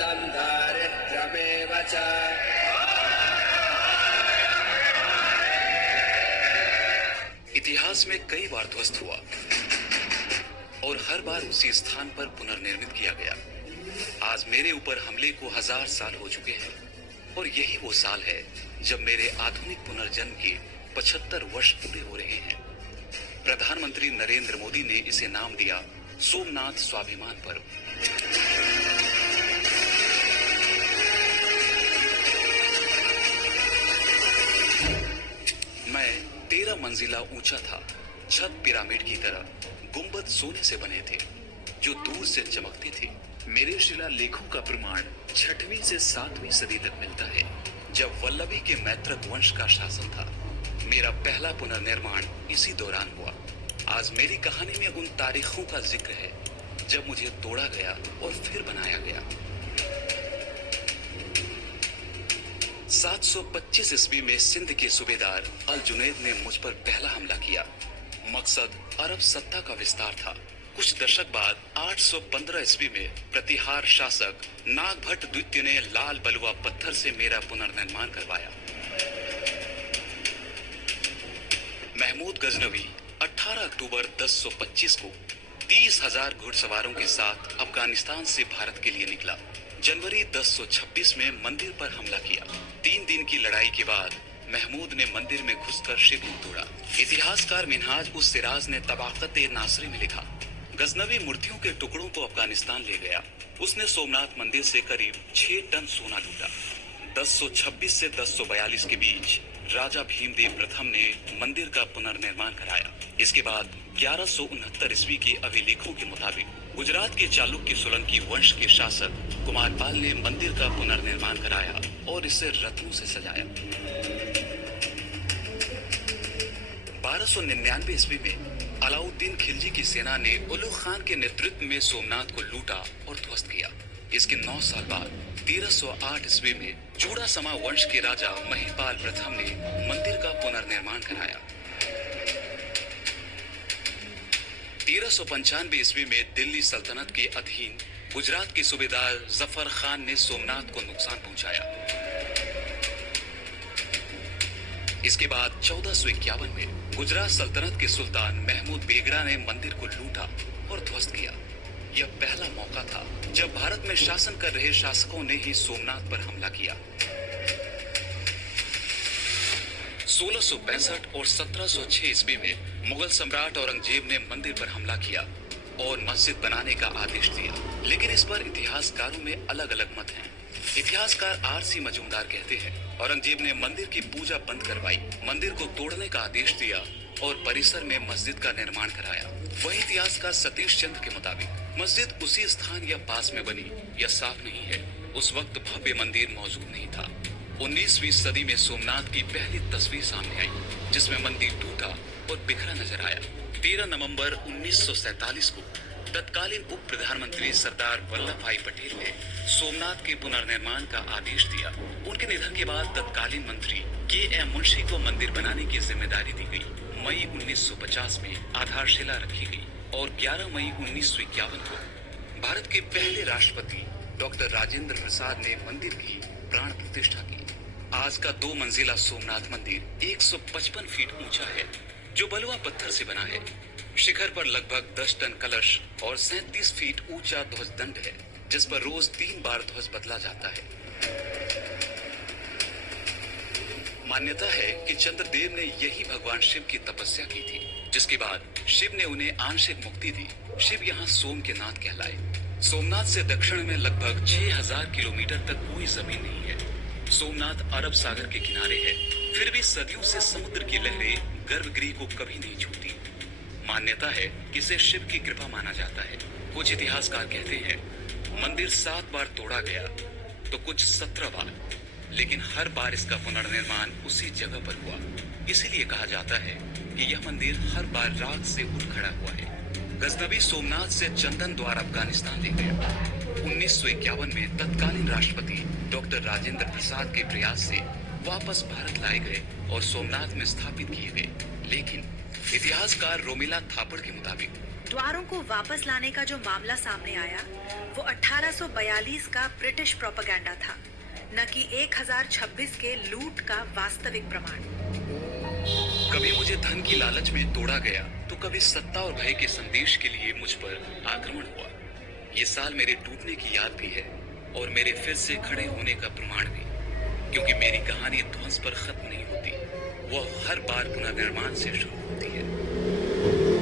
तं दारिद्र्यमेव च। इतिहास में कई बार ध्वस्त हुआ और हर बार उसी स्थान पर पुनर्निर्मित किया गया। आज मेरे ऊपर हमले को 1000 साल हो चुके हैं और यही वो साल है जब मेरे आधुनिक पुनर्जन्म के 75 वर्ष पूरे हो रहे हैं। प्रधानमंत्री नरेंद्र मोदी ने इसे नाम दिया सोमनाथ स्वाभिमान पर्व। मैं 13 मंजिला ऊंचा था। छत पिरामिड की तरह, गुंबद सोने से बने थे जो दूर से चमकते थे। मेरे शिलालेखों का प्रमाण 6वीं से 7वीं सदी तक मिलता है, जब वल्लभी के मैत्रक वंश का शासन था। मेरा पहला पुनर्निर्माण इसी दौरान हुआ। आज मेरी कहानी में उन तारीखों का जिक्र है जब मुझे तोड़ा गया और फिर बनाया गया। 725 ईस्वी में सिंध के सूबेदार अल जुनैद ने मुझ पर पहला हमला किया। मकसद अरब सत्ता का विस्तार था। कुछ दशक बाद 815 ईस्वी में प्रतिहार शासक नागभट्ट द्वितीय ने लाल बलुआ पत्थर से मेरा पुनर्निर्माण करवाया। महमूद गजनवी 18 अक्टूबर 1025 को 30,000 घुड़सवारों के साथ अफगानिस्तान से भारत के लिए निकला। जनवरी 1026 में मंदिर पर हमला किया। 3 दिन की लड़ाई के बाद महमूद ने मंदिर में घुसकर शिवलिंग तोड़ा। इतिहासकार मिनहाज उस सिराज ने तबाक़त-ए-नासरी में लिखा, गजनवी मूर्तियों के टुकड़ों को अफगानिस्तान ले गया। उसने सोमनाथ मंदिर से करीब 6 टन सोना लूटा। 1026 से 1042 के बीच राजा भीमदेव प्रथम ने मंदिर का पुनर्निर्माण कराया। इसके बाद 1169 ईस्वी के अभिलेखों के मुताबिक गुजरात के चालुक्य सोलंकी वंश के शासक कुमारपाल ने मंदिर का पुनर्निर्माण कराया और इसे रत्नों से सजाया। 1299 ईस्वी में अलाउद्दीन खिलजी की सेना ने उलुग खान के नेतृत्व में सोमनाथ को लूटा और ध्वस्त किया। इसके 9 साल बाद 1308 ईस्वी में चूड़ासमा वंश के राजा महिपाल प्रथम ने मंदिर का पुनर्निर्माण कराया। 1395 ईस्वी में दिल्ली सल्तनत के अधीन गुजरात के सूबेदार जफर खान ने सोमनाथ को नुकसान पहुंचाया। इसके बाद 1451 में गुजरात सल्तनत के सुल्तान महमूद बेगड़ा ने मंदिर को लूटा और ध्वस्त किया। यह पहला मौका था जब भारत में शासन कर रहे शासकों ने ही सोमनाथ पर हमला किया। 1665 और 1706 ईस्वी में मुगल सम्राट औरंगजेब ने मंदिर पर हमला किया और मस्जिद बनाने का आदेश दिया, लेकिन इस पर इतिहासकारों में अलग अलग मत हैं। इतिहासकार आर.सी. मजूमदार कहते हैं औरंगजेब ने मंदिर की पूजा बंद करवाई, मंदिर को तोड़ने का आदेश दिया और परिसर में मस्जिद का निर्माण कराया। वही इतिहासकार सतीश चंद्र के मुताबिक मस्जिद उसी स्थान या पास में बनी यह साफ नहीं है। उस वक्त भव्य मंदिर मौजूद नहीं था। 19वीं सदी में सोमनाथ की पहली तस्वीर सामने आई जिसमें मंदिर टूटा और बिखरा नजर आया। 13 नवंबर 1947 को तत्कालीन उप प्रधानमंत्री सरदार वल्लभ भाई पटेल ने सोमनाथ के पुनर्निर्माण का आदेश दिया। उनके निधन के बाद तत्कालीन मंत्री के.एम. मुंशी को मंदिर बनाने की जिम्मेदारी दी गई। मई 1950 में आधारशिला रखी गई और 11 मई 1951 को भारत के पहले राष्ट्रपति डॉक्टर राजेंद्र प्रसाद ने मंदिर की प्राण प्रतिष्ठा की। आज का 2 मंजिला सोमनाथ मंदिर 155 फीट ऊंचा है, जो बलुआ पत्थर से बना है। शिखर पर लगभग 10 टन कलश और 37 फीट ऊंचा ध्वजदंड है, जिस पर रोज 3 बार ध्वज बदला जाता है। मान्यता है कि चंद्रदेव ने यही भगवान शिव की तपस्या की थी, जिसके बाद शिव ने उन्हें आंशिक मुक्ति दी। शिव यहाँ सोम के नाथ कहलाए। सोमनाथ से दक्षिण में लगभग 6000 किलोमीटर तक कोई जमीन नहीं है। सोमनाथ अरब सागर के किनारे है, फिर भी सदियों से समुद्र की लहरें गर्भगृह को कभी नहीं छूती। मान्यता है कि इसे शिव की कृपा माना जाता है। कुछ इतिहासकार कहते हैं मंदिर 7 बार तोड़ा गया तो कुछ 17 बार, लेकिन हर बार इसका पुनर्निर्माण उसी जगह पर हुआ। इसीलिए कहा जाता है कि यह मंदिर हर बार राख से उठ खड़ा हुआ है। गजनवी सोमनाथ से चंदन द्वार अफगानिस्तान ले गया। 1951 में तत्कालीन राष्ट्रपति डॉक्टर राजेंद्र प्रसाद के प्रयास से वापस भारत लाए गए और सोमनाथ में स्थापित किए गए। लेकिन इतिहासकार रोमिला थापड़ के मुताबिक द्वारों को वापस लाने का जो मामला सामने आया वो 1842 का ब्रिटिश प्रोपेगेंडा था, न कि 1026 के लूट का वास्तविक प्रमाण। कभी मुझे धन की लालच में तोड़ा गया तो कभी सत्ता और भय के संदेश के लिए मुझ पर आक्रमण हुआ। ये साल मेरे टूटने की याद भी है और मेरे फिर से खड़े होने का प्रमाण भी, क्योंकि मेरी कहानी ध्वंस पर खत्म नहीं होती, वह हर बार पुनर्निर्माण से शुरू होती है।